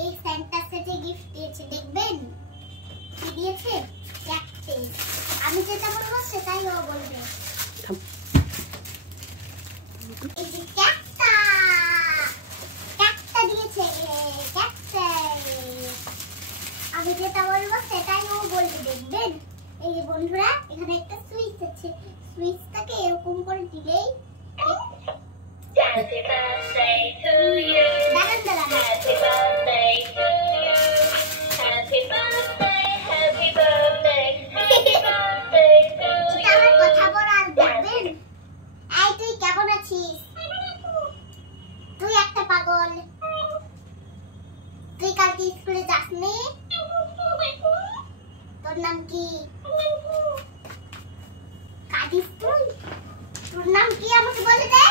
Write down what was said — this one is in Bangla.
এই সান্টা সেটে গিফট দিয়েছে, দেখবেন কি দিয়েছে। ক্যাকটাস। আমি যেটা বলবো সেটাই ও বলবে। এই যে ক্যাকটা দিয়েছে, ক্যাকটাস। আমি যেটা বলবো সেটাই ও বলবে, দেখবেন। এই যে বন্ধুরা, এখানে একটা সুইচ আছে, সুইচটাকে এরকম করে দিলেই Happy birthday to you. দাঁড়ান দাঁড়ান, Happy birthday to you. Happy birthday, happy birthday, happy birthday to এটা আমার you. কথা বলার, দেখবেন। এই তুই কেমন আছিস? তুই একটা পাগল। তুই কালকে স্কুলে যাসনি? তোর নাম কি? কাঁদিস তুই? তোর নাম কি আমাকে বলে দে।